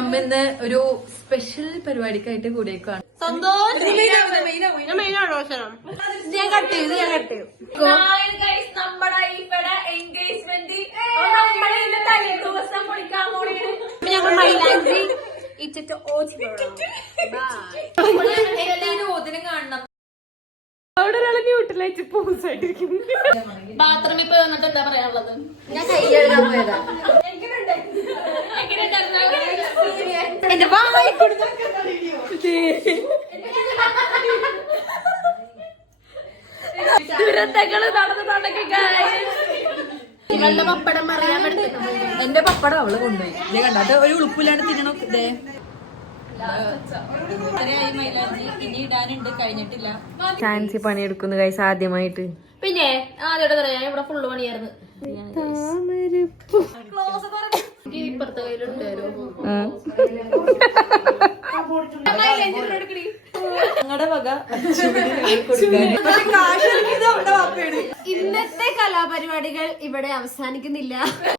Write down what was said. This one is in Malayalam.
നമ്മ ഇന്ന് ഒരു സ്പെഷ്യൽ പരിപാടിക്കായിട്ട് കൂടിയേക്കാണ്. നമ്മുടെ ഇവിടെ എൻഗേജ്മെന്റ് ദിവസം പൊളിക്കാൻ പോണേനും കാണണം. അവിടെ ഒരാളെ മ്യൂട്ടിലയച്ച് പോസായിട്ടിരിക്കും. ബാത്റൂമിൽ പോയി വന്നിട്ട് എന്താ പറയാനുള്ളത്? ഞാൻ കൈ കഴുകാൻ പോയതാ. എന്റെ ദുരന്തങ്ങള് നിങ്ങളുടെ പപ്പടം അറിയാൻ പറ്റും. എന്റെ പപ്പടം അവള് കൊണ്ടുപോയി. ഇതേ കണ്ട അത് ഒരു ഉളുപ്പില്ലാണ്ട് തിന്നണോ. ഇതേ മൈലാഞ്ചി ഇനി ഇടാനുണ്ട്, കഴിഞ്ഞിട്ടില്ല. ചാൻസി പണിയെടുക്കുന്നു കൈസ് ആദ്യമായിട്ട്. പിന്നെ ആദ്യമായിട്ട് പറയാം, ഇവിടെ ഫുള്ള് പണിയായിരുന്നു. ഇപ്പുറത്തെ കയ്യിലുണ്ടായിരുന്നു ഞങ്ങളുടെ വക ഇന്നത്തെ കലാപരിപാടികൾ ഇവിടെ അവസാനിക്കുന്നില്ല.